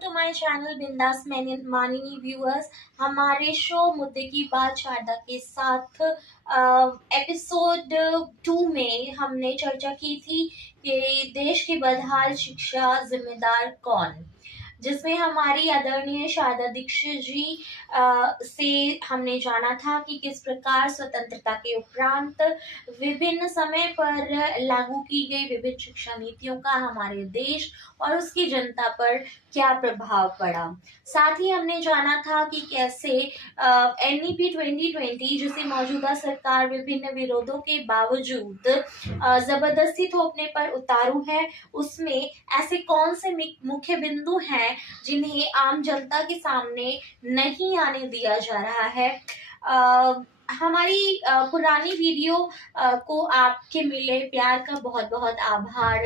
To my channel बिंदास मानिनी viewers. हमारे show मुद्दे की बात शारदा के साथ एपिसोड 2 में हमने चर्चा की थी कि देश की बदहाल शिक्षा जिम्मेदार कौन, जिसमें हमारी आदरणीय शारदा दीक्षित जी से हमने जाना था कि किस प्रकार स्वतंत्रता के उपरांत विभिन्न समय पर लागू की गई विभिन्न शिक्षा नीतियों का हमारे देश और उसकी जनता पर क्या प्रभाव पड़ा। साथ ही हमने जाना था कि कैसे एनईपी 2020 जिसे मौजूदा सरकार विभिन्न विरोधों के बावजूद जबरदस्ती थोपने पर उतारू है, उसमें ऐसे कौन से मुख्य बिंदु हैं जिन्हें आम जनता के सामने नहीं आने दिया जा रहा है। हमारी पुरानी वीडियो को आपके मिले प्यार का बहुत बहुत आभार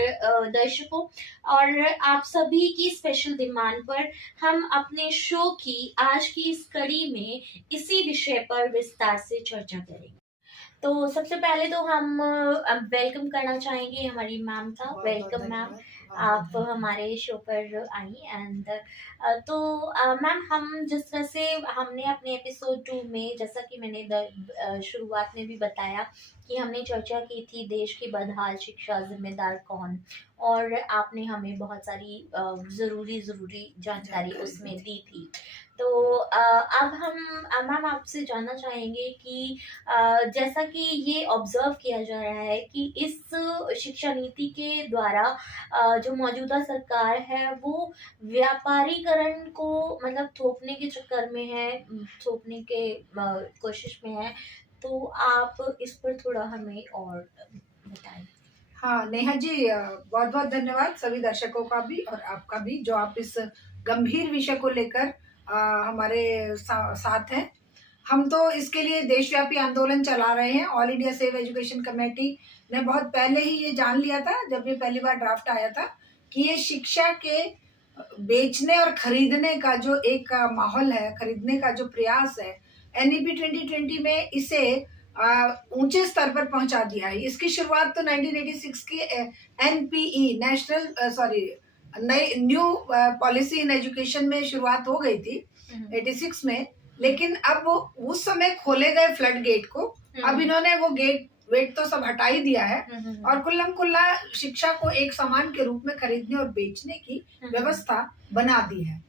दर्शकों, और आप सभी की स्पेशल डिमांड पर हम अपने शो की आज की इस कड़ी में इसी विषय पर विस्तार से चर्चा करेंगे। तो सबसे पहले तो हम वेलकम करना चाहेंगे हमारी मैम का। वेलकम मैम, आप हमारे शो पर आई। एंड तो मैम, हम जिस तरह से हमने अपने एपिसोड 2 में, जैसा कि मैंने शुरुआत में भी बताया कि हमने चर्चा की थी देश की बदहाल शिक्षा जिम्मेदार कौन, और आपने हमें बहुत सारी ज़रूरी जानकारी उसमें दी थी। तो अब हम मैम आपसे जानना चाहेंगे कि जैसा कि ये ऑब्जर्व किया जा रहा है कि इस शिक्षा नीति के द्वारा जो मौजूदा सरकार है वो व्यापारीकरण को मतलब थोपने के चक्कर में है, थोपने के कोशिश में है। तो आप इस पर थोड़ा हमें और बताएं। हाँ नेहा जी, बहुत बहुत धन्यवाद सभी दर्शकों का भी और आपका भी, जो आप इस गंभीर विषय को लेकर हमारे साथ हैं। हम तो इसके लिए देशव्यापी आंदोलन चला रहे हैं। All India save education committee ने बहुत पहले ही ये जान लिया था, जब ये पहली बार ड्राफ्ट आया था, कि ये शिक्षा के बेचने और खरीदने का जो एक माहौल है, खरीदने का जो प्रयास है, एनईपी 2020 में इसे ऊंचे स्तर पर पहुंचा दिया है। इसकी शुरुआत तो 1986 की NPE new policy in education में शुरुआत हो गई थी 86 में, लेकिन अब उस समय खोले गए फ्लड गेट को अब इन्होंने वो वेट तो सब हटा ही दिया है और कुल्लम कुल्ला शिक्षा को एक सामान के रूप में खरीदने और बेचने की व्यवस्था बना दी है।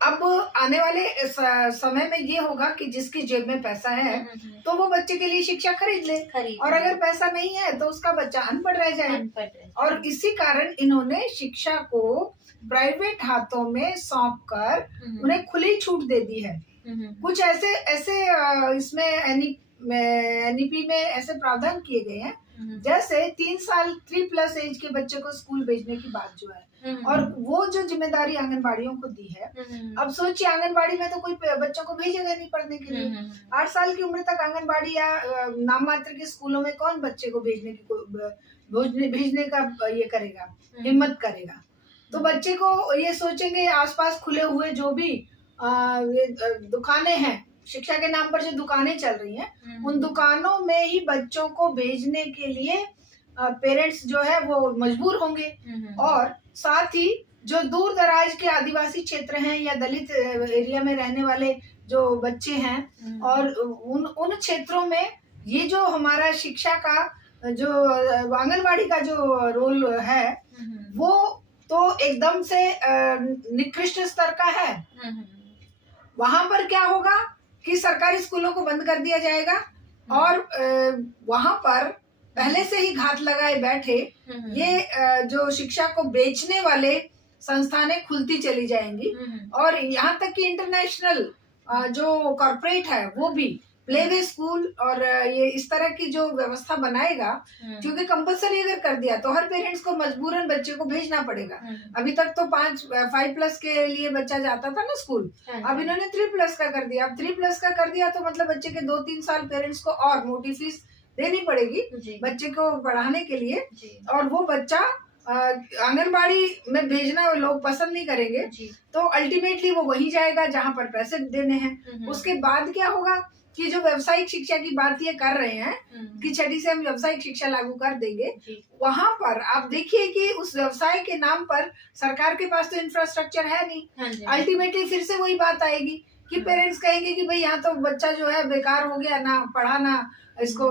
अब आने वाले समय में ये होगा कि जिसकी जेब में पैसा है तो वो बच्चे के लिए शिक्षा खरीद ले, और अगर पैसा नहीं है तो उसका बच्चा अनपढ़ रह जाए। और इसी कारण इन्होंने शिक्षा को प्राइवेट हाथों में सौंप कर उन्हें खुली छूट दे दी है। कुछ ऐसे इसमें एनईपी में ऐसे प्रावधान किए गए हैं, जैसे 3 साल 3+ एज के बच्चे को स्कूल भेजने की बात जो है, और वो जो जिम्मेदारी आंगनबाड़ियों को दी है। अब सोचिए, आंगनबाड़ी में तो कोई बच्चों को भेजेगा नहीं पढ़ने के लिए। 8 साल की उम्र तक आंगनबाड़ी या नाम मात्र के स्कूलों में कौन बच्चे को भेजने का ये करेगा, हिम्मत करेगा। तो बच्चे को ये सोचेंगे, आसपास खुले हुए जो भी दुकानें हैं, शिक्षा के नाम पर जो दुकानें चल रही हैं, उन दुकानों में ही बच्चों को भेजने के लिए पेरेंट्स जो है वो मजबूर होंगे। और साथ ही जो दूर दराज के आदिवासी क्षेत्र हैं या दलित एरिया में रहने वाले जो बच्चे हैं, और उन क्षेत्रों में ये जो हमारा शिक्षा का जो आंगनबाड़ी का जो रोल है वो तो एकदम से निकृष्ट स्तर का है। वहां पर क्या होगा कि सरकारी स्कूलों को बंद कर दिया जाएगा और वहां पर पहले से ही घात लगाए बैठे ये जो शिक्षा को बेचने वाले संस्थानें खुलती चली जाएंगी। और यहाँ तक कि इंटरनेशनल जो कॉर्पोरेट है वो भी प्लेवे स्कूल और ये इस तरह की जो व्यवस्था बनाएगा, क्योंकि कंपलसरी अगर कर दिया तो हर पेरेंट्स को मजबूरन बच्चे को भेजना पड़ेगा। अभी तक तो 5+ के लिए बच्चा जाता था ना स्कूल, अब इन्होंने 3+ का कर दिया। अब 3+ का कर दिया तो मतलब बच्चे के 2-3 साल पेरेंट्स को और मोटी फीस देनी पड़ेगी बच्चे को पढ़ाने के लिए, और वो बच्चा आंगनबाड़ी में भेजना लोग पसंद नहीं करेंगे। तो अल्टीमेटली वो वहीं जाएगा जहां पर पैसे देने हैं। उसके बाद क्या होगा कि जो व्यावसायिक शिक्षा की बात ये कर रहे हैं कि 6ठी से हम व्यावसायिक शिक्षा लागू कर देंगे, वहां पर आप देखिए कि उस व्यवसाय के नाम पर सरकार के पास तो इंफ्रास्ट्रक्चर है नहीं। अल्टीमेटली फिर से वही बात आएगी कि पेरेंट्स कहेंगे कि भाई यहाँ तो बच्चा जो है बेकार हो गया, ना पढ़ा ना इसको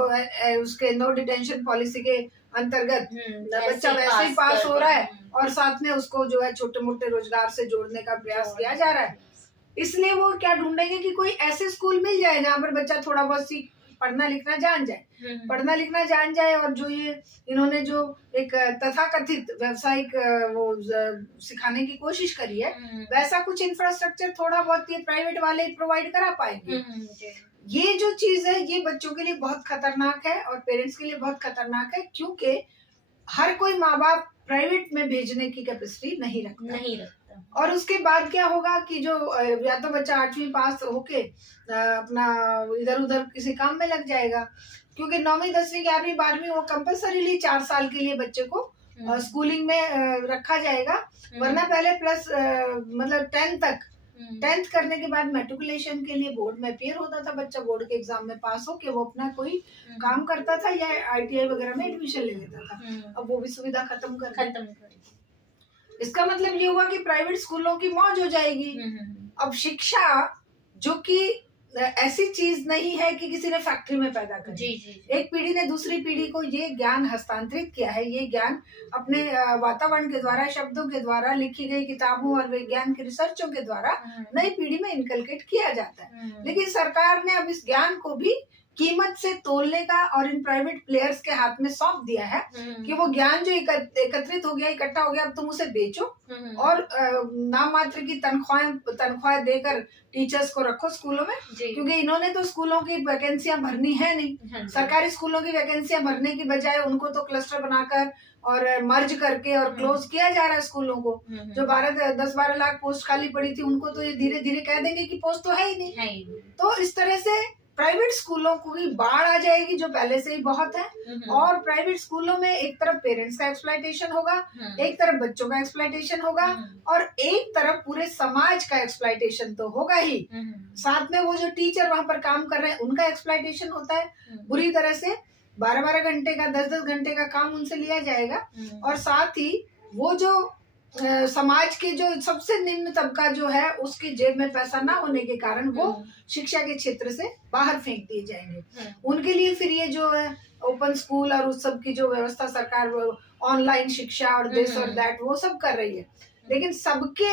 उसके नो डिटेंशन पॉलिसी के अंतर्गत बच्चा वैसे ही पास हो रहा है और साथ में उसको जो है छोटे मोटे रोजगार से जोड़ने का प्रयास किया जा रहा है। इसलिए वो क्या ढूंढेंगे कि कोई ऐसे स्कूल मिल जाए जहाँ पर बच्चा थोड़ा बहुत सीख पढ़ना लिखना जान जाए और जो ये इन्होंने जो एक तथाकथित व्यावसायिक वो सिखाने की कोशिश करी है, वैसा कुछ इंफ्रास्ट्रक्चर थोड़ा बहुत ये प्राइवेट वाले प्रोवाइड करा पाएंगे। ये जो चीज है ये बच्चों के लिए बहुत खतरनाक है और पेरेंट्स के लिए बहुत खतरनाक है, क्योंकि हर कोई माँ बाप प्राइवेट में भेजने की कैपेसिटी नहीं रखता। और उसके बाद क्या होगा कि जो या तो बच्चा 8वीं पास होके अपना इधर उधर किसी काम में लग जाएगा, क्योंकि 9वीं 10वीं 11वीं 12वीं वो कंपल्सरीली 4 साल के लिए बच्चे को स्कूलिंग में रखा जाएगा, वरना पहले प्लस मतलब 10th करने के बाद मेट्रिकुलेशन के लिए बोर्ड में अपियर होता था बच्चा, बोर्ड के एग्जाम में पास हो के वो अपना कोई काम करता था या ITI वगैरह में एडमिशन ले लेता था। अब वो भी सुविधा खत्म कर इसका मतलब ये हुआ कि प्राइवेट स्कूलों की मौज हो जाएगी। अब शिक्षा जो कि ऐसी चीज नहीं है कि किसी ने फैक्ट्री में पैदा कर एक पीढ़ी ने दूसरी पीढ़ी को ये ज्ञान हस्तांतरित किया है, ये ज्ञान अपने वातावरण के द्वारा, शब्दों के द्वारा, लिखी गई किताबों और विज्ञान की रिसर्चों के द्वारा नई पीढ़ी में इनकलकेट किया जाता है। लेकिन सरकार ने अब इस ज्ञान को भी कीमत से तोलने का और इन प्राइवेट प्लेयर्स के हाथ में सौंप दिया है कि वो ज्ञान जो एकत्रित हो गया, इकट्ठा हो गया, अब तुम उसे बेचो और नाम मात्र की तनख्वाह देकर टीचर्स को रखो स्कूलों में, क्योंकि इन्होंने तो स्कूलों की वैकेंसियां भरनी है नहीं। सरकारी स्कूलों की वैकेंसियां भरने की बजाय उनको तो क्लस्टर बनाकर और मर्ज करके और क्लोज किया जा रहा है स्कूलों को। जो 10-12 लाख पोस्ट खाली पड़ी थी उनको तो ये धीरे धीरे कह देंगे कि पोस्ट तो है ही नहीं। तो इस तरह से प्राइवेट स्कूलों को भी बाढ़ आ जाएगी, जो पहले से ही बहुत है। और प्राइवेट स्कूलों में एक तरफ पेरेंट्स का एक्सप्लॉयटेशन होगा, एक तरफ बच्चों का एक्सप्लॉयटेशन होगा और एक तरफ पूरे समाज का एक्सप्लॉयटेशन तो होगा ही, साथ में वो जो टीचर वहां पर काम कर रहे हैं उनका एक्सप्लॉयटेशन होता है बुरी तरह से। 12-12 घंटे का 10-10 घंटे का काम उनसे लिया जाएगा और साथ ही वो जो समाज के जो सबसे निम्न तबका जो है उसकी जेब में पैसा ना होने के कारण वो शिक्षा के क्षेत्र से बाहर फेंक दिए जाएंगे। उनके लिए फिर ये जो है ओपन स्कूल और उस सब की जो व्यवस्था सरकार ऑनलाइन शिक्षा और दिस और दैट वो सब कर रही है, लेकिन सबके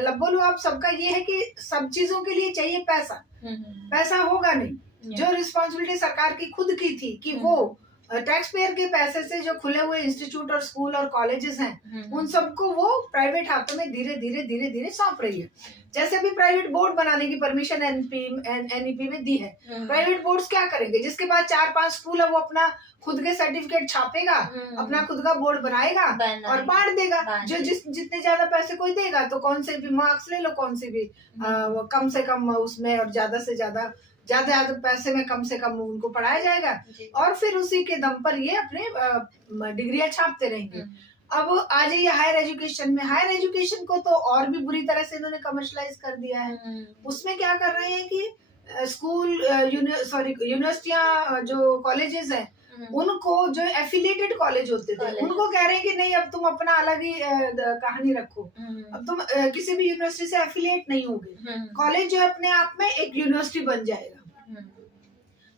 लब्बो आप सबका ये है कि सब चीजों के लिए चाहिए पैसा। पैसा होगा नहीं। जो रिस्पॉन्सिबिलिटी सरकार की खुद की थी कि वो टैक्स पेयर के पैसे से जो खुले हुए इंस्टीट्यूट और स्कूल और कॉलेजेस हैं उन सबको वो प्राइवेट हाथों में धीरे धीरे सौंप रही है। जैसे अभी प्राइवेट बोर्ड बनाने की परमिशन NEP में दी है। प्राइवेट बोर्ड्स क्या करेंगे? जिसके पास 4-5 स्कूल है वो अपना खुद के सर्टिफिकेट छापेगा, अपना खुद का बोर्ड बनाएगा और बांट देगा। जो जितने ज्यादा पैसे कोई देगा तो कौन से भी मार्क्स ले लो, कौन से भी कम से कम उसमें और ज्यादा से ज्यादा पैसे में कम से कम उनको पढ़ाया जाएगा और फिर उसी के दम पर ये अपने डिग्रियां छापते रहेंगे। अब आ जाइए हायर एजुकेशन में। हायर एजुकेशन को तो और भी बुरी तरह से इन्होंने कमर्शलाइज कर दिया है। उसमें क्या कर रहे हैं कि स्कूल यूनिवर्सिटियां जो कॉलेजेस हैं उनको जो एफिलिएटेड कॉलेज होते थे उनको कह रहे हैं कि नहीं अब तुम अपना अलग ही कहानी रखो, अब तुम किसी भी यूनिवर्सिटी से एफिलिएट नहीं होगे। कॉलेज जो अपने आप में एक यूनिवर्सिटी बन जाएगा।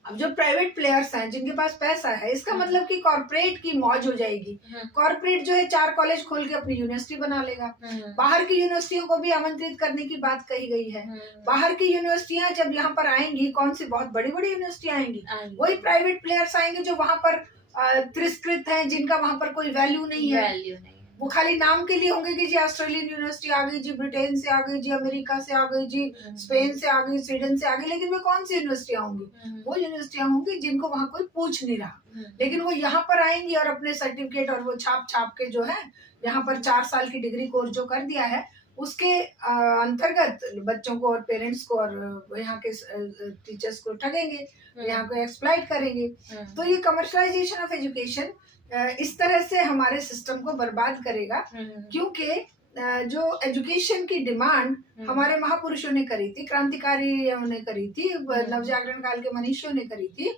अब जो प्राइवेट प्लेयर्स हैं जिनके पास पैसा है, इसका मतलब कि कॉर्पोरेट की मौज हो जाएगी। कॉर्पोरेट जो है 4 कॉलेज खोल के अपनी यूनिवर्सिटी बना लेगा। बाहर की यूनिवर्सिटियों को भी आमंत्रित करने की बात कही गई है। बाहर की यूनिवर्सिटियां जब यहाँ पर आएंगी, कौन सी बहुत बड़ी बड़ी यूनिवर्सिटियां आएंगी, वही प्राइवेट प्लेयर्स आएंगे जो वहां पर तिरस्कृत हैं, जिनका वहां पर कोई वैल्यू नहीं है। वो खाली नाम के लिए होंगे कि जी ऑस्ट्रेलियन यूनिवर्सिटी आ गई, जी ब्रिटेन से आ गई, जी अमेरिका से आ गई, जी स्पेन से आ गई, स्वीडन से आ गई, लेकिन वे कौन सी यूनिवर्सिटियां होंगी? वो यूनिवर्सिटियां होंगी जिनको वहां कोई पूछ नहीं रहा, लेकिन वो यहाँ पर आएंगी और अपने सर्टिफिकेट और वो छाप के जो है यहाँ पर 4 साल की डिग्री कोर्स जो कर दिया है उसके अंतर्गत बच्चों को और पेरेंट्स को और यहाँ के टीचर्स को ठगेंगे, यहाँ को एक्सप्लॉइट करेंगे। तो ये कमर्शलाइजेशन ऑफ एजुकेशन इस तरह से हमारे सिस्टम को बर्बाद करेगा, क्योंकि जो एजुकेशन की डिमांड हमारे महापुरुषों ने करी थी, क्रांतिकारियों ने करी थी, नवजागरण काल के मनीषियों ने करी थी,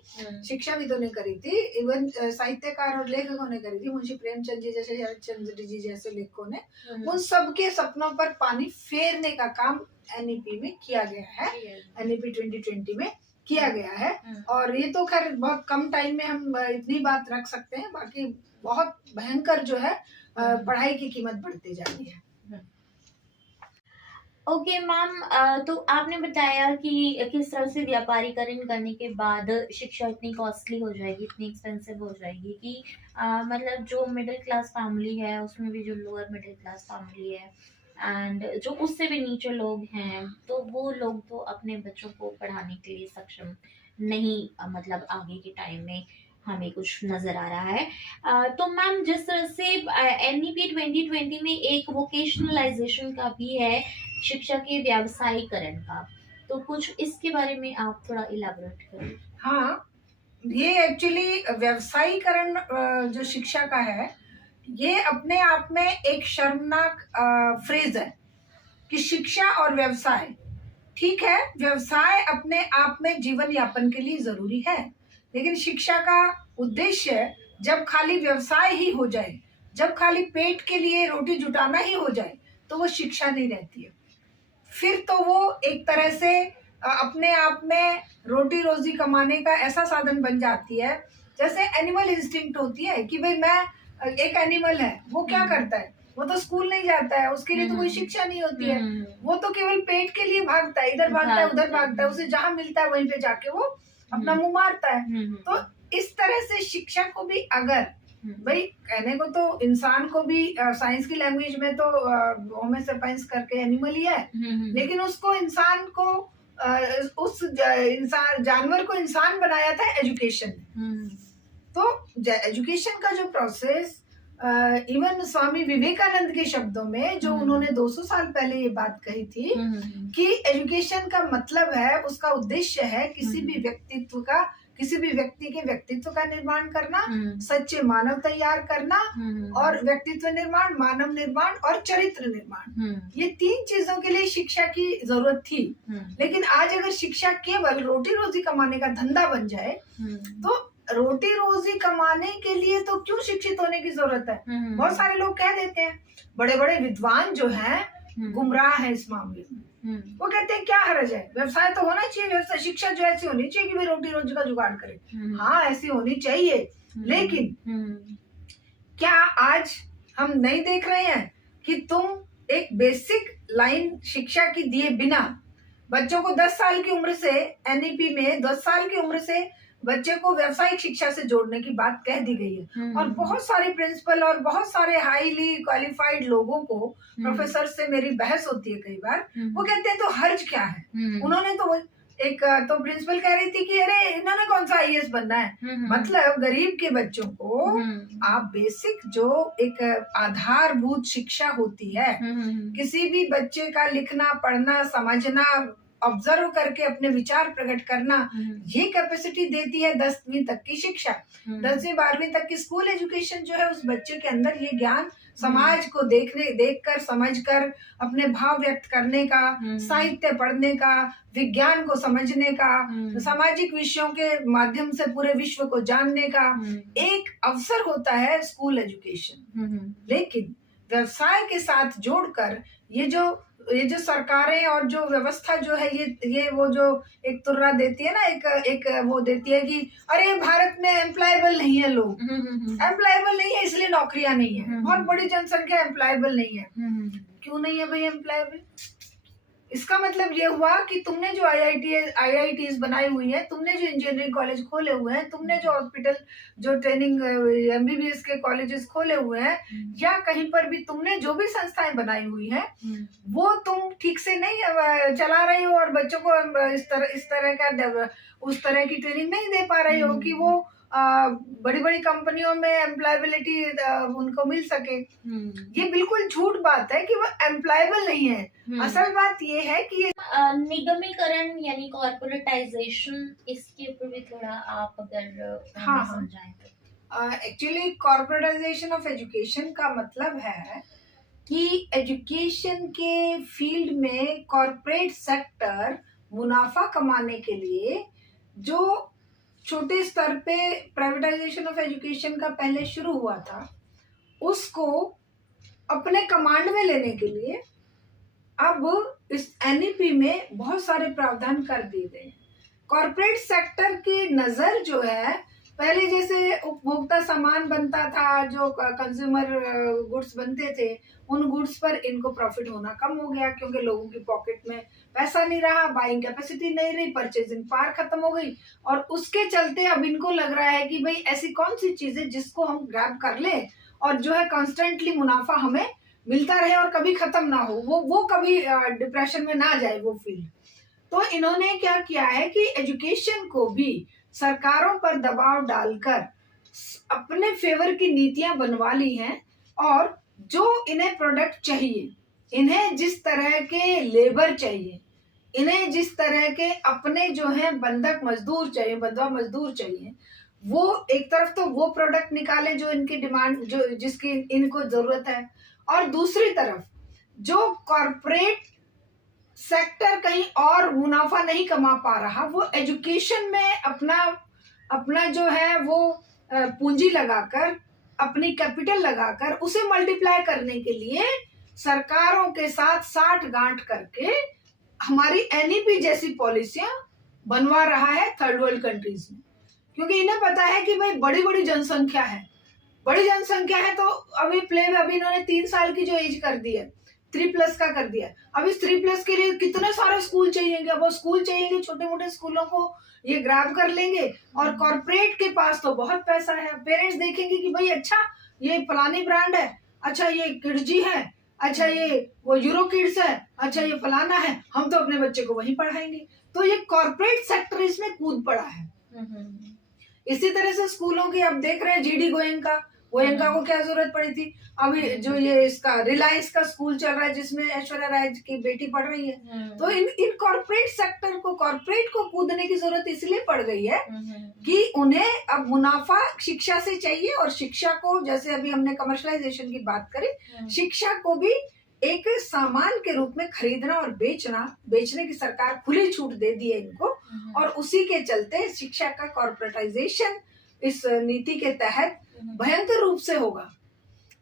शिक्षाविदों ने करी थी, इवन साहित्यकार और लेखकों ने करी थी, मुंशी प्रेमचंद जी जैसे, शरतचंद्र जी जैसे लेखकों ने, उन सबके सपनों पर पानी फेरने का काम एनईपी में किया गया है, एनईपी 2020 में किया गया है। और ये तो खैर बहुत कम टाइम में हम इतनी बात रख सकते हैं, बाकी बहुत भयंकर जो है पढ़ाई की कीमत बढ़ती जा रही है। ओके मैम, तो आपने बताया कि किस तरह से व्यापारीकरण करने के बाद शिक्षा इतनी कॉस्टली हो जाएगी, इतनी एक्सपेंसिव हो जाएगी कि मतलब जो मिडिल क्लास फैमिली है, उसमें भी जो लोअर मिडिल क्लास फैमिली है एंड जो उससे भी नीचे लोग हैं, तो वो लोग तो अपने बच्चों को पढ़ाने के लिए सक्षम नहीं, मतलब आगे के टाइम में हमें कुछ नज़र आ रहा है। तो मैम, जिस तरह से एनईपी 2020 में एक वोकेशनलाइजेशन का भी है, शिक्षा के व्यावसायीकरण का, तो कुछ इसके बारे में आप थोड़ा इलाबोरेट करें। हाँ, ये एक्चुअली व्यवसायीकरण जो शिक्षा का है, ये अपने आप में एक शर्मनाक फ्रेज है कि शिक्षा और व्यवसाय, ठीक है, व्यवसाय अपने आप में जीवन यापन के लिए जरूरी है, लेकिन शिक्षा का उद्देश्य जब खाली व्यवसाय ही हो जाए, जब खाली पेट के लिए रोटी जुटाना ही हो जाए, तो वो शिक्षा नहीं रहती है। फिर तो वो एक तरह से अपने आप में रोटी रोजी कमाने का ऐसा साधन बन जाती है, जैसे एनिमल इंस्टिंक्ट होती है कि भाई मैं, एक एनिमल है, वो क्या करता है, वो तो स्कूल नहीं जाता है, उसके लिए तो कोई शिक्षा नहीं होती है, वो तो केवल पेट के लिए भागता है, इधर भागता है उधर भागता है, उसे जहां मिलता है वहीं पे जाके वो अपना मुंह मारता है। तो इस तरह से शिक्षा को भी अगर, भाई कहने को तो इंसान को भी साइंस की लैंग्वेज में तो होमो सेपियंस करके एनिमल ही है, लेकिन उसको इंसान को उस इंसान जानवर को इंसान बनाया था एजुकेशन। तो एजुकेशन का जो प्रोसेस, इवन स्वामी विवेकानंद के शब्दों में जो उन्होंने 200 साल पहले ये बात कही थी कि एजुकेशन का मतलब है, उसका उद्देश्य है किसी भी व्यक्ति के व्यक्तित्व का निर्माण करना, सच्चे मानव तैयार करना, और व्यक्तित्व निर्माण, मानव निर्माण और चरित्र निर्माण, ये 3 चीजों के लिए शिक्षा की जरूरत थी। लेकिन आज अगर शिक्षा केवल रोटी रोजी कमाने का धंधा बन जाए, तो रोटी रोजी कमाने के लिए तो क्यों शिक्षित होने की जरूरत है? बहुत सारे लोग कह देते हैं, बड़े बड़े विद्वान जो हैं गुमराह है इस मामले में। वो कहते हैं क्या हर्ज है, व्यवसाय तो होना चाहिए, व्यवसाय शिक्षा जो ऐसी होनी चाहिए कि भाई रोटी रोजी का जुगाड़ करे। हाँ, ऐसी होनी चाहिए, लेकिन क्या आज हम नहीं देख रहे हैं कि तुम एक बेसिक लाइन शिक्षा की दिए बिना बच्चों को 10 साल की उम्र से, एनईपी में 10 साल की उम्र से बच्चे को व्यावसायिक शिक्षा से जोड़ने की बात कह दी गई है। और बहुत सारे प्रिंसिपल और बहुत सारे हाईली क्वालिफाइड लोगों को, प्रोफेसर से मेरी बहस होती है कई बार, वो कहते हैं तो हर्ज क्या है। उन्होंने तो एक तो प्रिंसिपल कह रही थी कि अरे इन्होंने कौन सा आईएएस बनना है। मतलब गरीब के बच्चों को आप बेसिक जो एक आधारभूत शिक्षा होती है, किसी भी बच्चे का लिखना, पढ़ना, समझना, ऑब्जर्व करके अपने विचार प्रकट करना, ये कैपेसिटी देती है 10वीं तक की शिक्षा। 10वीं 12वीं तक की स्कूल एजुकेशन जो है, उस बच्चे के अंदर ये ज्ञान, समाज को देखकर, समझकर, अपने भाव व्यक्त करने का, साहित्य पढ़ने का, विज्ञान को समझने का, सामाजिक विषयों के माध्यम से पूरे विश्व को जानने का एक अवसर होता है स्कूल एजुकेशन। लेकिन व्यवसाय के साथ जोड़कर ये जो सरकारें और जो व्यवस्था जो है, ये वो जो एक तुर्रा देती है ना, एक वो देती है कि अरे भारत में एम्प्लॉयबल नहीं है लोग, एम्प्लॉयबल नहीं है इसलिए नौकरियां नहीं है, बहुत बड़ी जनसंख्या एम्प्लॉयबल नहीं है। क्यों नहीं है भाई एम्प्लॉयबल? इसका मतलब ये हुआ कि तुमने जो आईआईटीज बनाई हुई है, तुमने जो इंजीनियरिंग कॉलेज खोले हुए हैं, तुमने जो हॉस्पिटल, जो ट्रेनिंग एमबीबीएस के कॉलेजेस खोले हुए हैं, या कहीं पर भी तुमने जो भी संस्थाएं बनाई हुई हैं, वो तुम ठीक से नहीं चला रही हो, और बच्चों को इस तरह का उस तरह की ट्रेनिंग नहीं दे पा रही हो कि वो बड़ी बड़ी कंपनियों में एम्प्लॉयबिलिटी उनको मिल सके। ये बिल्कुल झूठ बात है कि वो एम्प्लॉयबल नहीं है। असल बात ये है कि ये निगमीकरण यानी कॉर्पोरेटाइजेशन, इसके ऊपर भी थोड़ा आप अगर समझाएं तो। एक्चुअली कॉर्पोरेटाइजेशन ऑफ एजुकेशन का मतलब है कि एजुकेशन के फील्ड में कॉरपोरेट सेक्टर मुनाफा कमाने के लिए जो छोटे स्तर पे प्राइवेटाइजेशन ऑफ एजुकेशन का पहले शुरू हुआ था, उसको अपने कमांड में लेने के लिए अब इस एनईपी में बहुत सारे प्रावधान कर दिए गए। कॉरपोरेट सेक्टर की नजर जो है, पहले जैसे उपभोक्ता सामान बनता था, जो कंज्यूमर गुड्स बनते थे, उन गुड्स पर इनको प्रॉफिट होना कम हो गया क्योंकि लोगों की पॉकेट में पैसा नहीं रहा, बाइंग कैपेसिटी नहीं रही, परचेजिंग पावर खत्म हो गई। और उसके चलते अब इनको लग रहा है कि भाई ऐसी कौन सी चीज है जिसको हम ग्रैब कर ले और जो है कॉन्स्टेंटली मुनाफा हमें मिलता रहे और कभी खत्म ना हो, वो कभी डिप्रेशन में ना जाए वो फील्ड। तो इन्होंने क्या किया है कि एजुकेशन को भी सरकारों पर दबाव डालकर अपने फेवर की नीतियां बनवा ली हैं, और जो इन्हें प्रोडक्ट चाहिए, इन्हें जिस तरह के लेबर चाहिए, इन्हें जिस तरह के अपने जो है बंधक मजदूर चाहिए, बंधुआ मजदूर चाहिए, वो एक तरफ तो वो प्रोडक्ट निकाले जो इनकी डिमांड, जो जिसकी इनको जरूरत है, और दूसरी तरफ जो कॉरपोरेट सेक्टर कहीं और मुनाफा नहीं कमा पा रहा, वो एजुकेशन में अपना जो है वो पूंजी लगाकर, अपनी कैपिटल लगाकर उसे मल्टीप्लाई करने के लिए सरकारों के साथ साठ गांठ करके हमारी एनईपी जैसी पॉलिसियां बनवा रहा है थर्ड वर्ल्ड कंट्रीज में। क्योंकि इन्हें पता है कि भाई बड़ी बड़ी जनसंख्या है, तो अभी इन्होंने 3 साल की जो एज कर दी है, 3+ का कर दिया है। अब इस 3+ के लिए कितने सारे स्कूल चाहिएंगे, अब वो स्कूल चाहिएंगे, छोटे मोटे स्कूलों को ये ग्रैब कर लेंगे। और कॉर्पोरेट के पास तो बहुत पैसा है, पेरेंट्स देखेंगे कि भाई अच्छा ये फलानी ब्रांड है, अच्छा ये किड्जी है, अच्छा ये वो यूरो किड्स है, अच्छा ये फलाना है, हम तो अपने बच्चे को वहीं पढ़ाएंगे। तो ये कॉर्पोरेट सेक्टर इसमें कूद पड़ा है। इसी तरह से स्कूलों की अब देख रहे हैं, जीडी गोयनका को क्या जरूरत पड़ी थी। अभी जो ये इसका रिलायंस का स्कूल चल रहा है जिसमें ऐश्वर्या राय की बेटी पढ़ रही है, तो इन कॉर्पोरेट सेक्टर को, कॉर्पोरेट को कूदने की जरूरत इसलिए पड़ गई है कि उन्हें अब मुनाफा शिक्षा से चाहिए, और शिक्षा को, जैसे अभी हमने कमर्शलाइजेशन की बात करी, शिक्षा को भी एक सामान के रूप में खरीदना और बेचने की सरकार खुली छूट दे दी है इनको। और उसी के चलते शिक्षा का कॉर्पोरेटाइजेशन इस नीति के तहत भयंकर रूप से होगा।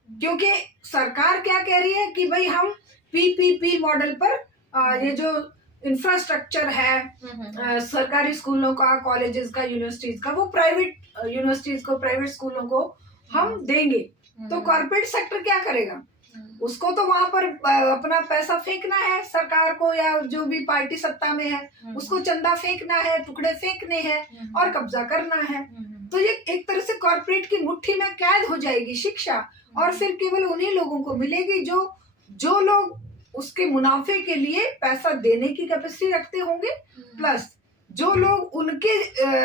क्योंकि सरकार क्या कह रही है कि भाई हम पीपीपी मॉडल पर ये जो इंफ्रास्ट्रक्चर है सरकारी स्कूलों का, कॉलेजेस का, यूनिवर्सिटीज का, वो प्राइवेट यूनिवर्सिटीज को, प्राइवेट स्कूलों को हम देंगे। तो कॉर्पोरेट सेक्टर क्या करेगा? उसको तो वहां पर अपना पैसा फेंकना है सरकार को, या जो भी पार्टी सत्ता में है उसको चंदा फेंकना है, टुकड़े फेंकने हैं और कब्जा करना है। तो ये एक तरह से कॉर्पोरेट की मुट्ठी में कैद हो जाएगी शिक्षा, और फिर केवल उन्हीं लोगों को मिलेगी जो लोग उसके मुनाफे के लिए पैसा देने की कैपेसिटी रखते होंगे, प्लस जो लोग उनके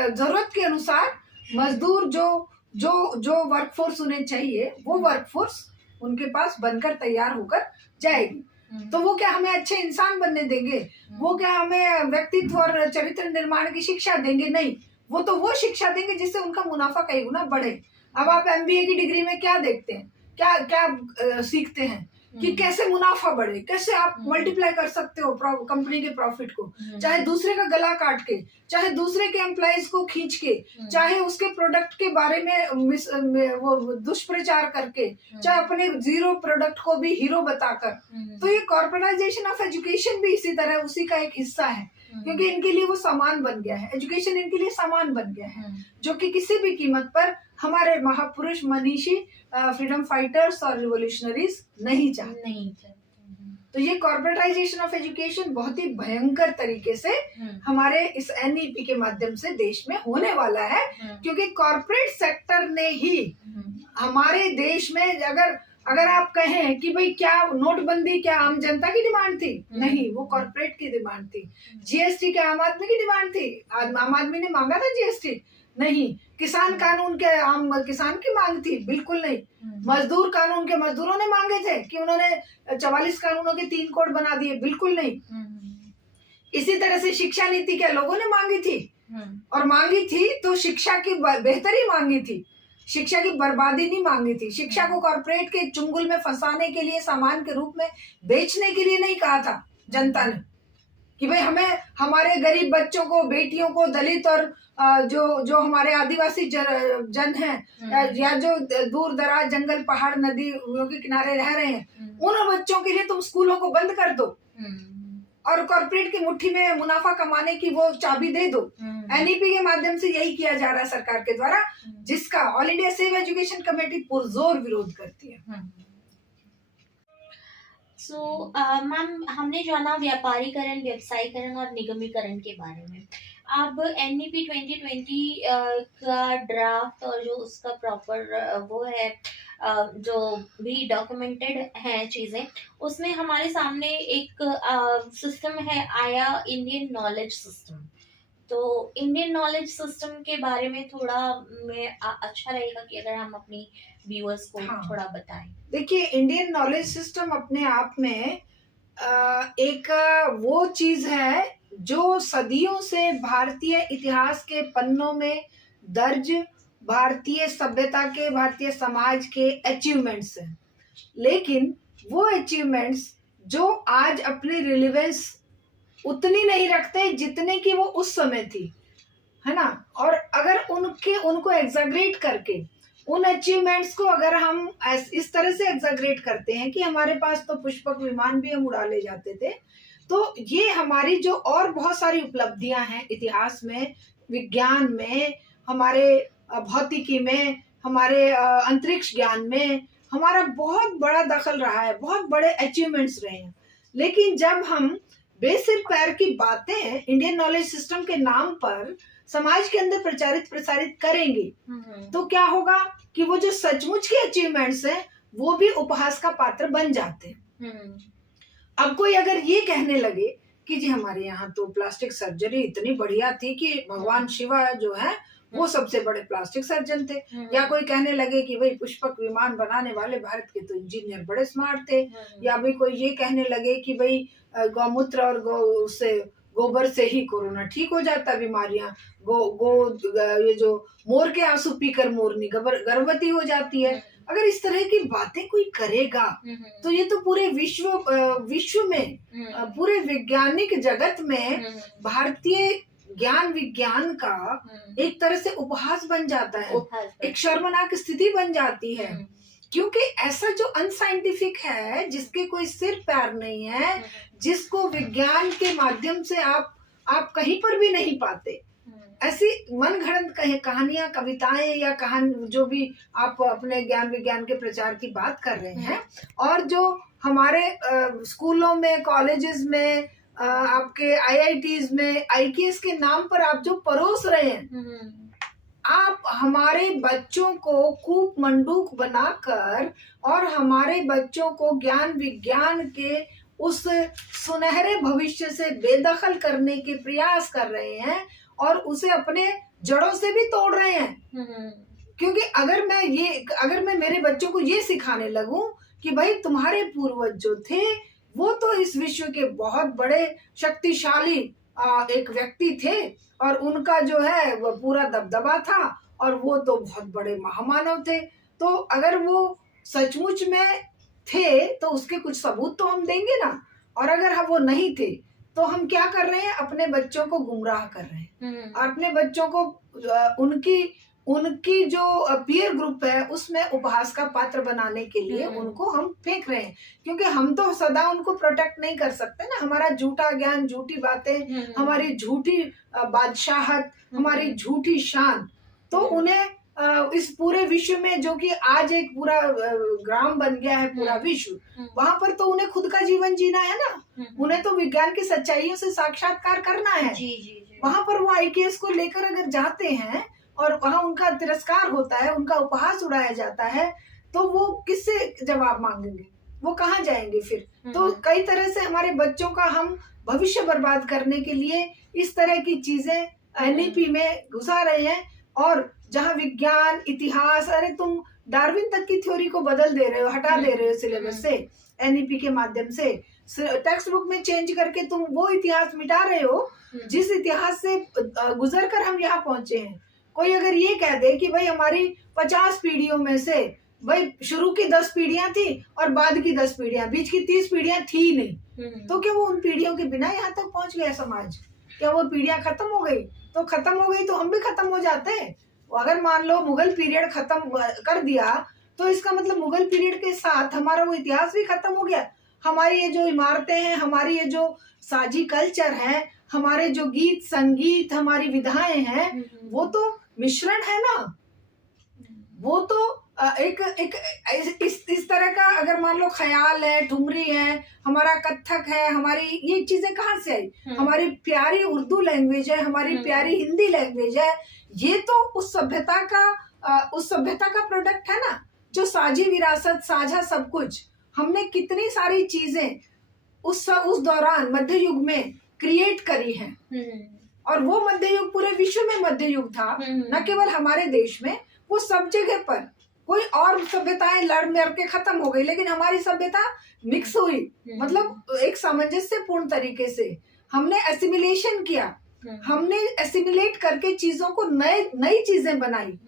जरूरत के अनुसार मजदूर, जो वर्कफोर्स उन्हें चाहिए, वो वर्कफोर्स उनके पास बनकर तैयार होकर जाएगी। तो वो क्या हमें अच्छे इंसान बनने देंगे? वो क्या हमें व्यक्तित्व और चरित्र निर्माण की शिक्षा देंगे? नहीं, वो शिक्षा देंगे जिससे उनका मुनाफा कई गुना बढ़े। अब आप एमबीए की डिग्री में क्या देखते हैं, क्या सीखते हैं कि कैसे मुनाफा बढ़े, कैसे आप मल्टीप्लाई कर सकते हो कंपनी के प्रॉफिट को, चाहे दूसरे का गला काट के, चाहे दूसरे के एम्प्लॉइज को खींच के, चाहे उसके प्रोडक्ट के बारे में वो दुष्प्रचार करके, चाहे अपने जीरो प्रोडक्ट को भी हीरो बताकर। तो ये कॉर्पोरेटाइजेशन ऑफ एजुकेशन भी इसी तरह उसी का एक हिस्सा है, क्योंकि इनके लिए वो सामान बन गया है, एजुकेशन इनके लिए सामान बन गया है, जो कि किसी भी कीमत पर हमारे महापुरुष, मनीषी, फ्रीडम फाइटर्स और रिवोल्यूशनरीज नहीं चाहते। तो ये कॉर्पोरेटाइजेशन ऑफ एजुकेशन बहुत ही भयंकर तरीके से हमारे इस एनईपी के माध्यम से देश में होने वाला है, क्योंकि कॉर्पोरेट सेक्टर ने ही हमारे देश में, अगर आप कहें कि भाई क्या नोटबंदी क्या आम जनता की डिमांड थी? नहीं, वो कॉर्पोरेट की डिमांड थी। जीएसटी क्या आम आदमी की डिमांड थी? आम आदमी ने मांगा था जीएसटी? नहीं। किसान कानून के आम किसान की मांग थी? बिल्कुल नहीं। मजदूर कानून के मजदूरों ने मांगे थे कि उन्होंने 44 कानूनों के 3 कोड बना दिए? बिल्कुल नहीं। इसी तरह से शिक्षा नीति क्या लोगों ने मांगी थी? और मांगी थी तो शिक्षा की बेहतरी मांगी थी। शिक्षा की बर्बादी नहीं मांगी थी। शिक्षा को कॉर्पोरेट के चुंगल में फंसाने के लिए, सामान के रूप में बेचने के लिए नहीं कहा था जनता ने कि भाई हमें हमारे गरीब बच्चों को, बेटियों को, दलित और जो हमारे आदिवासी जन हैं या जो दूर दराज जंगल पहाड़ नदियों के किनारे रह रहे हैं, उन बच्चों के लिए तुम स्कूलों को बंद कर दो और कॉर्पोरेट की मुट्ठी में मुनाफा कमाने की वो चाबी दे दो। एनईपी के माध्यम से यही किया जा रहा है सरकार के द्वारा, जिसका all India save education committee पुरजोर विरोध करती है। सो मैम, हमने जाना व्यापारीकरण, व्यवसायीकरण और निगमीकरण के बारे में। अब एनईपी 2020 का ड्राफ्ट और जो उसका प्रॉपर वो है, जो भी डॉक्यूमेंटेड है चीज़ें, उसमें हमारे सामने एक सिस्टम है आया, इंडियन नॉलेज सिस्टम। तो इंडियन नॉलेज सिस्टम के बारे में थोड़ा अच्छा रहेगा कि अगर हम अपनी व्यूअर्स को थोड़ा बताएं। देखिए, इंडियन नॉलेज सिस्टम अपने आप में एक वो चीज है जो सदियों से भारतीय इतिहास के पन्नों में दर्ज भारतीय सभ्यता के, भारतीय समाज के अचीवमेंट्स हैं। लेकिन वो अचीवमेंट्स जो आज अपनी रिलेवेंस उतनी नहीं रखते जितने की वो उस समय थी, है ना। और अगर उनको एग्जैगरेट करके उन अचीवमेंट्स को अगर हम इस तरह से एग्जैगरेट करते हैं कि हमारे पास तो पुष्पक विमान भी हम उड़ा ले जाते थे, तो ये हमारी जो और बहुत सारी उपलब्धियां हैं इतिहास में, विज्ञान में, हमारे भौतिकी में, हमारे अंतरिक्ष ज्ञान में हमारा बहुत बड़ा दखल रहा है, बहुत बड़े अचीवमेंट्स रहे हैं। लेकिन जब हम बेसिर पैर की बातें इंडियन नॉलेज सिस्टम के नाम पर समाज के अंदर प्रसारित करेंगे, तो क्या होगा कि वो जो सचमुच के अचीवमेंट्स हैं वो भी उपहास का पात्र बन जाते हैं। अब कोई अगर ये कहने लगे कि जी हमारे यहाँ तो प्लास्टिक सर्जरी इतनी बढ़िया थी कि भगवान शिवा जो है वो सबसे बड़े प्लास्टिक सर्जन थे, या कोई कहने लगे कि भाई पुष्पक विमान बनाने वाले भारत के तो इंजीनियर बड़े स्मार्ट थे, या भाई कोई ये कहने लगे कि भाई गौमूत्र और गोबर से ही कोरोना ठीक हो जाता, बीमारियां ये जो मोर के आंसू पीकर मोरनी गर्भवती हो जाती है। अगर इस तरह की बातें कोई करेगा तो ये तो पूरे विश्व में, पूरे वैज्ञानिक जगत में भारतीय ज्ञान विज्ञान का एक तरह से उपहास बन जाता है, एक शर्मनाक स्थिति बन जाती है। क्योंकि ऐसा जो अनसाइंटिफिक है, जिसके कोई सिर पैर नहीं है, जिसको विज्ञान के माध्यम से आप कहीं पर भी नहीं पाते, ऐसी मनगढ़ंत कहानियां, कविताएं या कहानी जो भी आप अपने ज्ञान विज्ञान के प्रचार की बात कर रहे हैं, और जो हमारे स्कूलों में, कॉलेजेस में, आपके आईआईटीज में आईकेएस के नाम पर आप जो परोस रहे हैं, आप हमारे बच्चों को कूप मंडूक बनाकर और हमारे बच्चों को ज्ञान विज्ञान के उस सुनहरे भविष्य से बेदखल करने के प्रयास कर रहे हैं और उसे अपने जड़ों से भी तोड़ रहे हैं। क्योंकि अगर मैं मेरे बच्चों को ये सिखाने लगूं कि भाई तुम्हारे पूर्वज जो थे वो तो इस विश्व के बहुत बड़े शक्तिशाली एक व्यक्ति थे और उनका जो है वो पूरा दबदबा था और वो तो बहुत बड़े महामानव थे, तो अगर वो सचमुच में थे तो उसके कुछ सबूत तो हम देंगे ना। और अगर हम वो नहीं थे तो हम क्या कर रहे हैं, अपने बच्चों को गुमराह कर रहे हैं और अपने बच्चों को उनकी जो पीयर ग्रुप है उसमें उपहास का पात्र बनाने के लिए उनको हम फेंक रहे हैं। क्योंकि हम तो सदा उनको प्रोटेक्ट नहीं कर सकते ना, हमारा झूठा ज्ञान, झूठी बातें, हमारी झूठी बादशाहत, हमारी झूठी शान, तो उन्हें इस पूरे विश्व में, जो कि आज एक पूरा ग्राम बन गया है पूरा विश्व, वहां पर तो उन्हें खुद का जीवन जीना है ना, उन्हें तो विज्ञान की सच्चाइयों से साक्षात्कार करना है। वहां पर वो आईकेएस को लेकर अगर जाते हैं और वहां उनका तिरस्कार होता है, उनका उपहास उड़ाया जाता है, तो वो किससे जवाब मांगेंगे, वो कहाँ जाएंगे फिर। तो कई तरह से हमारे बच्चों का हम भविष्य बर्बाद करने के लिए इस तरह की चीजें एनईपी में घुसा रहे हैं। और जहाँ विज्ञान, इतिहास, अरे तुम डार्विन तक की थ्योरी को बदल दे रहे हो, हटा दे रहे हो सिलेबस से, एनईपी के माध्यम से टेक्स्ट बुक में चेंज करके तुम वो इतिहास मिटा रहे हो जिस इतिहास से गुजर कर हम यहाँ पहुंचे हैं। कोई अगर ये कह दे कि भाई हमारी 50 पीढ़ियों में से भाई शुरू की 10 पीढ़ियां थी और बाद की 10 पीढ़ियां, बीच की 30 पीढ़ियां थी नहीं, तो क्या वो उन पीढ़ियों के बिना यहाँ तक पहुंच गया समाज? क्या वो पीढ़ियां खत्म हो गई? तो खत्म हो गई तो हम भी खत्म हो जाते हैं। अगर मान लो मुगल पीरियड खत्म कर दिया तो इसका मतलब मुगल पीरियड के साथ हमारा वो इतिहास भी खत्म हो गया। हमारी ये जो इमारतें हैं, हमारी ये जो साजी कल्चर है, हमारे जो गीत संगीत, हमारी विधाएं हैं, वो तो मिश्रण है ना। वो तो एक इस तरह का अगर मान लो ख्याल है, ठुमरी है, हमारा कथक है, हमारी ये चीजें कहाँ से आई? हमारी प्यारी उर्दू लैंग्वेज है, हमारी प्यारी हिंदी लैंग्वेज है, ये तो उस सभ्यता का प्रोडक्ट है ना। जो साझी विरासत, साझा सब कुछ, हमने कितनी सारी चीजें उस दौरान मध्य युग में क्रिएट करी हैं। और वो मध्य युग पूरे विश्व में मध्य युग था, न केवल हमारे देश में, वो सब जगह पर। कोई और सभ्यताएं लड़ मर के खत्म हो गई, लेकिन हमारी सभ्यता मिक्स हुई, मतलब एक सामंजस्यपूर्ण तरीके से हमने एसिमिलेशन किया, हमने एसिमिलेट करके चीजों को नई चीजें बनाई।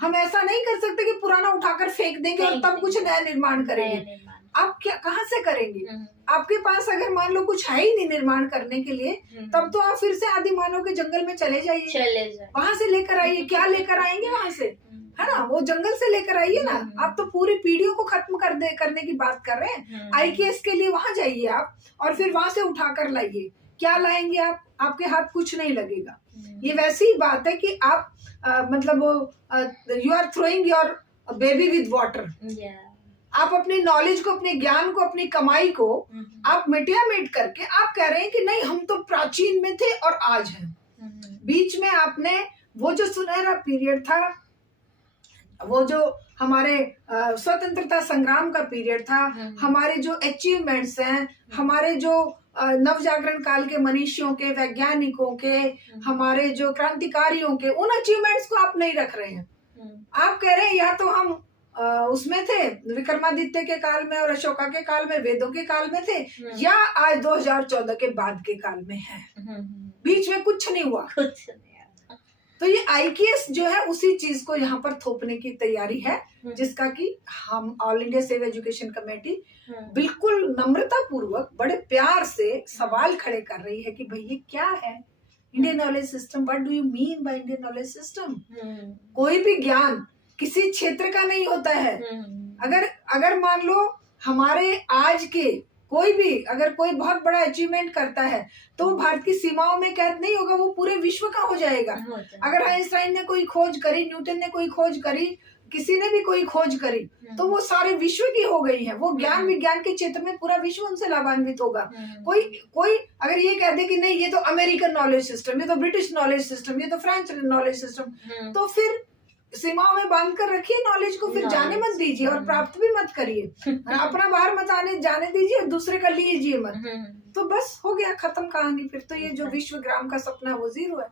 हम ऐसा नहीं कर सकते कि पुराना उठाकर फेंक देंगे और तब कुछ नया निर्माण करेंगे। आप क्या कहाँ से करेंगे? आपके पास अगर मान लो कुछ है ही नहीं निर्माण करने के लिए, तब तो आप फिर से आदि मानव के जंगल में चले जाइए, वहां से लेकर आइए। क्या लेकर आएंगे वहां से? है ना, वो जंगल से लेकर आइए ना। आप तो पूरी पीढ़ियों को खत्म करने की बात कर रहे हैं। IKS के लिए वहां जाइए आप, और फिर वहां से उठा कर लाइए। क्या लाएंगे आप? आपके हाथ कुछ नहीं लगेगा। ये वैसी ही बात है कि आप मतलब you are throwing your baby with water. आप अपनी नॉलेज को, अपने ज्ञान को, अपनी कमाई को आप मिट करके आप कह रहे हैं कि नहीं हम तो प्राचीन में थे और आज हैं। बीच में आपने वो जो सुनहरा पीरियड था, वो जो हमारे स्वतंत्रता संग्राम का पीरियड था, हमारे जो अचीवमेंट्स हैं, हमारे जो नव जागरण काल के मनीषियों के, वैज्ञानिकों के, हमारे जो क्रांतिकारियों के, उन अचीवमेंट्स को आप नहीं रख रहे हैं। आप कह रहे हैं या तो हम उसमें थे विक्रमादित्य के काल में और अशोका के काल में, वेदों के काल में थे, या आज 2014 के बाद के काल में है। बीच में कुछ नहीं हुआ। तो ये IKS जो है उसी चीज को यहाँ पर थोपने की तैयारी है, जिसका कि हम all India save education committee बिल्कुल नम्रता पूर्वक बड़े प्यार से सवाल खड़े कर रही है कि भाई ये क्या है Indian knowledge system? What do you mean by Indian knowledge system? कोई भी ज्ञान किसी क्षेत्र का नहीं होता है। अगर मान लो हमारे आज के कोई भी अगर कोई बहुत बड़ा अचीवमेंट करता है तो वो भारत की सीमाओं में कैद नहीं होगा, वो पूरे विश्व का हो जाएगा। अगर आइंस्टाइन ने कोई खोज करी, न्यूटन ने कोई खोज करी, किसी ने भी कोई खोज करी, तो वो सारे विश्व की हो गई है। वो ज्ञान विज्ञान के क्षेत्र में पूरा विश्व उनसे लाभान्वित होगा। कोई अगर ये कह दे कि नहीं ये तो अमेरिकन नॉलेज सिस्टम, ये तो ब्रिटिश नॉलेज सिस्टम, ये तो फ्रेंच नॉलेज सिस्टम, तो फिर सीमाओं में बांध कर रखिए नॉलेज को, फिर जाने मत दीजिए और प्राप्त भी मत करिए। अपना बाहर मत जाने दीजिए, दूसरे का लीजिए मत, तो बस हो गया, खत्म कहानी। फिर तो ये जो विश्वग्राम का सपना वो जीरो है।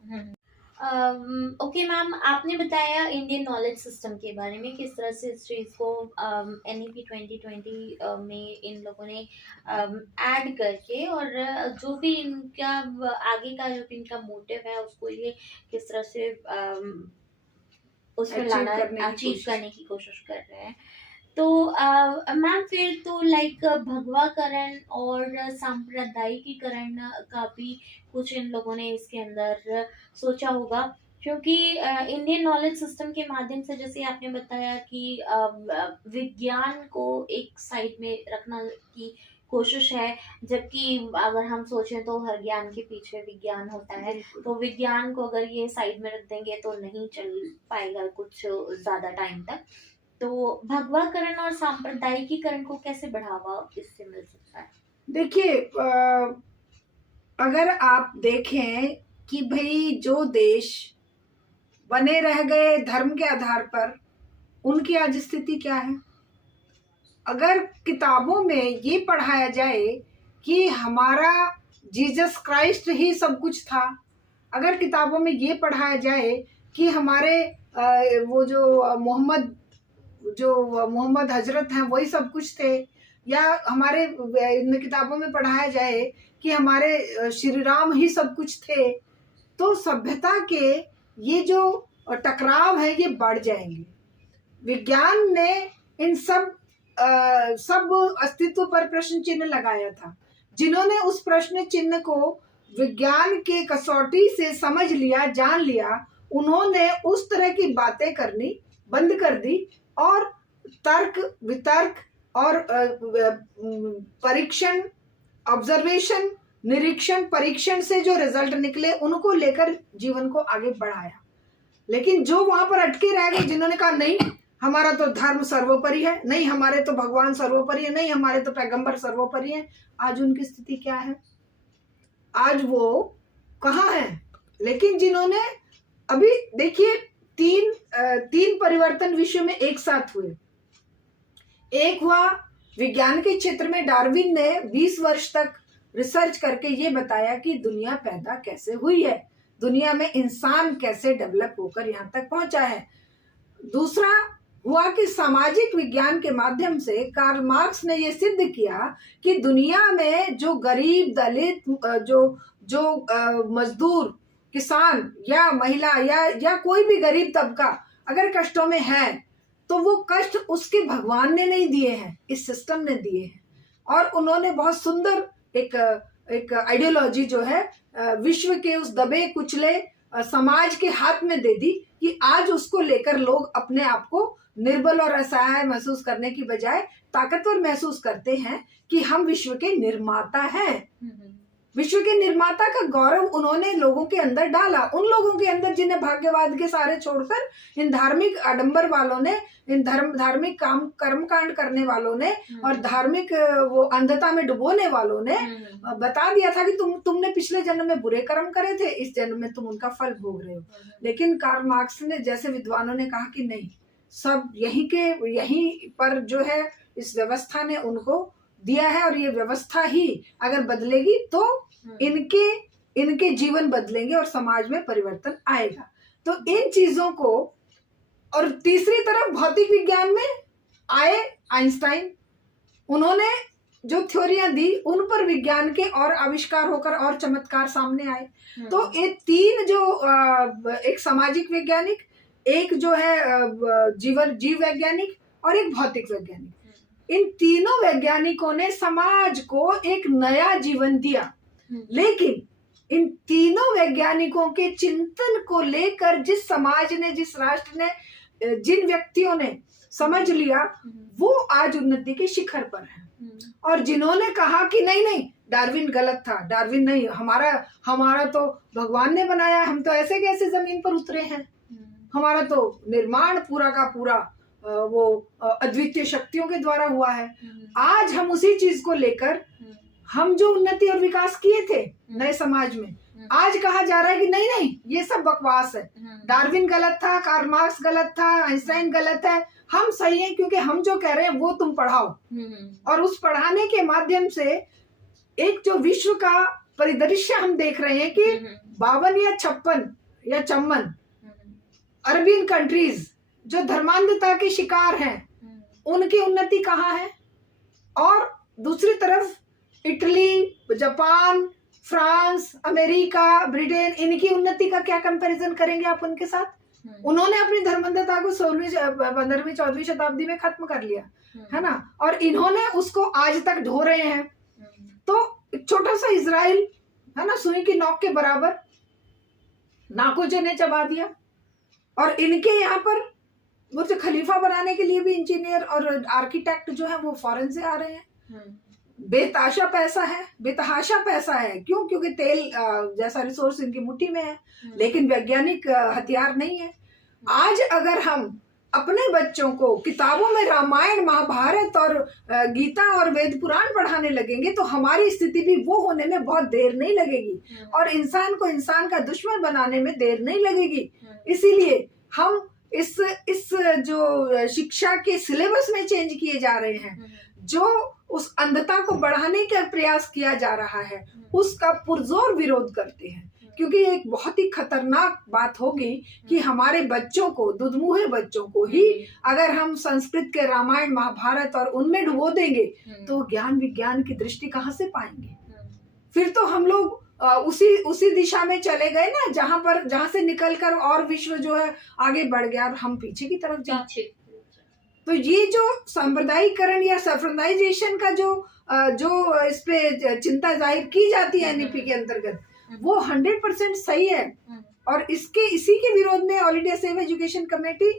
ओके मैम, आपने बताया इंडियन नॉलेज सिस्टम के बारे में, किस तरह से इस चीज़ को NEP 2020 में इन लोगों ने ऐड करके, और जो भी इनका आगे का जो इनका मोटिव है उसको ये किस तरह से उसमें लाना, अचीव करने की कोशिश कर रहे हैं। तो मैम फिर तो लाइक भगवाकरण और सांप्रदायिकीकरण का भी कुछ इन लोगों ने इसके अंदर सोचा होगा, क्योंकि इंडियन नॉलेज सिस्टम के माध्यम से जैसे आपने बताया कि विज्ञान को एक साइड में रखना की कोशिश है, जबकि अगर हम सोचें तो हर ज्ञान के पीछे विज्ञान होता है। तो विज्ञान को अगर ये साइड में रख देंगे तो नहीं चल पाएगा कुछ ज़्यादा टाइम तक। तो भगवाकरण और सांप्रदायिकीकरण को कैसे बढ़ावा इससे मिल सकता है? देखिए, अगर आप देखें कि भाई जो देश बने रह गए धर्म के आधार पर, उनकी आज स्थिति क्या है? अगर किताबों में ये पढ़ाया जाए कि हमारा जीसस क्राइस्ट ही सब कुछ था, अगर किताबों में ये पढ़ाया जाए कि हमारे वो जो मोहम्मद हजरत हैं वही सब कुछ थे, या हमारे इन किताबों में पढ़ाया जाए कि हमारे श्री राम ही सब कुछ थे, तो सभ्यता के ये जो और टकराव है ये बढ़ जाएंगे। विज्ञान ने इन सब अस्तित्व पर प्रश्न चिन्ह लगाया था। जिन्होंने उस प्रश्न चिन्ह को विज्ञान के कसौटी से समझ लिया, जान लिया, उन्होंने उस तरह की बातें करनी बंद कर दी और तर्क वितर्क और परीक्षण, ऑब्जर्वेशन, निरीक्षण, परीक्षण से जो रिजल्ट निकले उनको लेकर जीवन को आगे बढ़ाया। लेकिन जो वहां पर अटके रह गए, जिन्होंने कहा नहीं हमारा तो धर्म सर्वोपरि है, नहीं हमारे तो भगवान सर्वोपरि है, नहीं हमारे तो पैगंबर सर्वोपरि है, आज उनकी स्थिति क्या है? आज वो कहाँ है? लेकिन जिन्होंने अभी देखिए तीन परिवर्तन विश्व में एक साथ हुए। एक हुआ विज्ञान के क्षेत्र में, डार्विन ने 20 वर्ष तक रिसर्च करके ये बताया कि दुनिया पैदा कैसे हुई है, दुनिया में इंसान कैसे डेवलप होकर यहाँ तक पहुंचा है। दूसरा हुआ कि सामाजिक विज्ञान के माध्यम से कार्ल मार्क्स ने ये सिद्ध किया कि दुनिया में जो गरीब, दलित, जो मजदूर, किसान या महिला या कोई भी गरीब तबका अगर कष्टों में है तो वो कष्ट उसके भगवान ने नहीं दिए हैं, इस सिस्टम ने दिए हैं। और उन्होंने बहुत सुंदर एक आइडियोलॉजी जो है विश्व के उस दबे कुचले समाज के हाथ में दे दी कि आज उसको लेकर लोग अपने आप को निर्बल और असहाय महसूस करने की बजाय ताकतवर महसूस करते हैं कि हम विश्व के निर्माता हैं। विश्व के निर्माता का गौरव उन्होंने लोगों के अंदर डाला, उन लोगों के अंदर जिन्हें भाग्यवाद के सहारे छोड़कर इन धार्मिक आडंबर वालों ने, इन धार्मिक कर्मकांड करने वालों ने और धार्मिक वो अंधता में डुबोने वालों ने बता दिया था कि तुमने पिछले जन्म में बुरे कर्म करे थे, इस जन्म में तुम उनका फल भोग रहे हो। लेकिन कार्ल मार्क्स ने जैसे विद्वानों ने कहा कि नहीं, सब यहीं पर जो है इस व्यवस्था ने उनको दिया है और ये व्यवस्था ही अगर बदलेगी तो इनके जीवन बदलेंगे और समाज में परिवर्तन आएगा। तो इन चीजों को, और तीसरी तरफ भौतिक विज्ञान में आए आइंस्टाइन, उन्होंने जो थ्योरियां दी उन पर विज्ञान के और आविष्कार होकर और चमत्कार सामने आए। तो ये तीन जो एक सामाजिक वैज्ञानिक, एक जो है जीव वैज्ञानिक और एक भौतिक वैज्ञानिक, इन तीनों वैज्ञानिकों ने समाज को एक नया जीवन दिया। लेकिन इन तीनों वैज्ञानिकों के चिंतन को लेकर जिस समाज ने, जिस राष्ट्र ने, जिन व्यक्तियों ने समझ लिया, वो आज उन्नति के शिखर पर है। और जिन्होंने कहा कि नहीं डार्विन गलत था, डार्विन नहीं, हमारा तो भगवान ने बनाया, हम तो ऐसे कैसे जमीन पर उतरे हैं, हमारा तो निर्माण पूरा का पूरा वो अद्वितीय शक्तियों के द्वारा हुआ है। आज हम उसी चीज को लेकर हम जो उन्नति और विकास किए थे नए समाज में, आज कहा जा रहा है कि नहीं ये सब बकवास है, डार्विन गलत था, कार्ल मार्क्स गलत था, आइंस्टाइन गलत है, हम सही हैं क्योंकि हम जो कह रहे हैं वो तुम पढ़ाओ। और उस पढ़ाने के माध्यम से एक जो विश्व का परिदृश्य हम देख रहे हैं कि 52 या 56 या 54 अरबियन कंट्रीज जो धर्मांधता के शिकार हैं, उनकी उन्नति कहाँ है, और दूसरी तरफ Italy, Japan, France, America, Britain, इनकी उन्नति का क्या कंपैरिजन करेंगे आप उनके साथ? उन्होंने अपनी धर्मांधता को 15वीं 14वीं शताब्दी में खत्म कर लिया, है ना, और इन्होंने उसको आज तक ढो रहे हैं। तो छोटा सा इजराइल है ना, सुई की नोक के बराबर, नाकों ने चबा दिया। और इनके यहाँ पर वो जो खलीफा बनाने के लिए भी इंजीनियर और आर्किटेक्ट जो है वो फॉरेन से आ रहे हैं। बेतहाशा पैसा है। क्यों? क्योंकि तेल जैसा रिसोर्स इनकी मुट्ठी में है, लेकिन वैज्ञानिक हथियार नहीं है। आज अगर हम अपने बच्चों को किताबों में रामायण, महाभारत और गीता और वेद पुराण पढ़ाने लगेंगे तो हमारी स्थिति भी वो होने में बहुत देर नहीं लगेगी, और इंसान को इंसान का दुश्मन बनाने में देर नहीं लगेगी। इसीलिए हम इस जो शिक्षा के सिलेबस में चेंज किए जा रहे हैं, जो उस अंधता को बढ़ाने का प्रयास किया जा रहा है, उसका पुरजोर विरोध करते हैं। क्योंकि ये एक बहुत ही खतरनाक बात होगी कि हमारे बच्चों को, दुधमुहे बच्चों को ही अगर हम संस्कृत के रामायण, महाभारत और उनमें डुबो देंगे तो ज्ञान विज्ञान की दृष्टि कहाँ से पाएंगे? फिर तो हम लोग उसी दिशा में चले गए ना, जहां से निकलकर और विश्व जो है आगे बढ़ गया और हम पीछे की तरफ जा। तो ये जो सांप्रदायिकरण या सैफ्रनाइजेशन का जो इस पे चिंता जाहिर की जाती है एनईपी के अंतर्गत, वो 100% सही है। और इसी के विरोध में all India safe education committee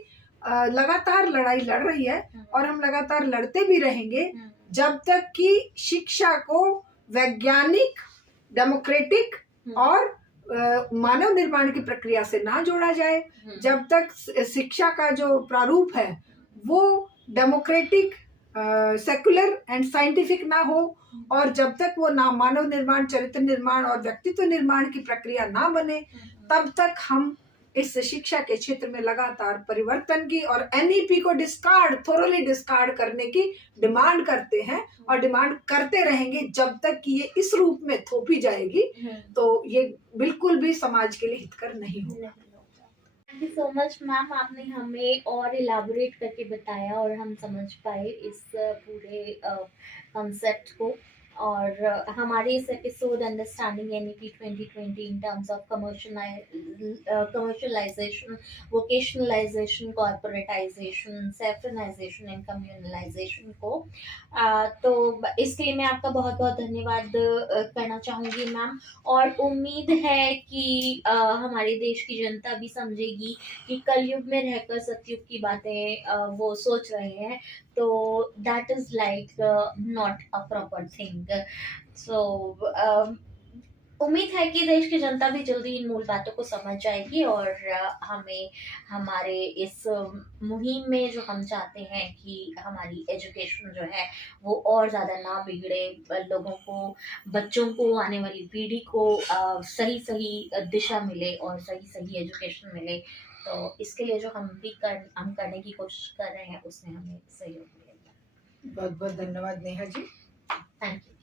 लगातार लड़ाई लड़ रही है और हम लगातार लड़ते भी रहेंगे जब तक कि शिक्षा को वैज्ञानिक, डेमोक्रेटिक और मानव निर्माण की प्रक्रिया से ना जोड़ा जाए, जब तक शिक्षा का जो प्रारूप है वो डेमोक्रेटिक, सेकुलर एंड साइंटिफिक ना हो, और जब तक वो ना मानव निर्माण, चरित्र निर्माण और व्यक्तित्व निर्माण की प्रक्रिया ना बने, तब तक हम इस शिक्षा के क्षेत्र में लगातार परिवर्तन की और एनईपी को थोरोली डिस्कार्ड करने की डिमांड करते हैं और डिमांड करते रहेंगे जब तक कि ये इस रूप में थोपी जाएगी। तो ये बिल्कुल भी समाज के लिए हितकर नहीं होगा। Thank you so much ma'am, आपने हमें और इलाबोरेट करके बताया और हम समझ पाए इस पूरे कॉन्सेप्ट को। और हमारे इस episode understanding NEP 2020 in terms of commercialisation, vocationalisation, corporatisation, saffronisation and communalisation को तो इसके लिए मैं आपका बहुत बहुत धन्यवाद करना चाहूँगी मैम। और उम्मीद है कि हमारे देश की जनता भी समझेगी कि कलयुग में रहकर सतयुग की बातें वो सोच रहे हैं, तो that is like not a proper thing. So उम्मीद है कि देश की जनता भी जल्दी इन मूल बातों को समझ जाएगी और हमें हमारे इस मुहिम में जो हम चाहते हैं कि हमारी एजुकेशन जो है वो और ज़्यादा ना बिगड़े, लोगों को, बच्चों को, आने वाली पीढ़ी को सही सही दिशा मिले और सही सही एजुकेशन मिले। तो इसके लिए जो हम करने की कोशिश कर रहे हैं उसमें हमें सहयोग मिलेगा। बहुत बहुत धन्यवाद नेहा जी। Thank you.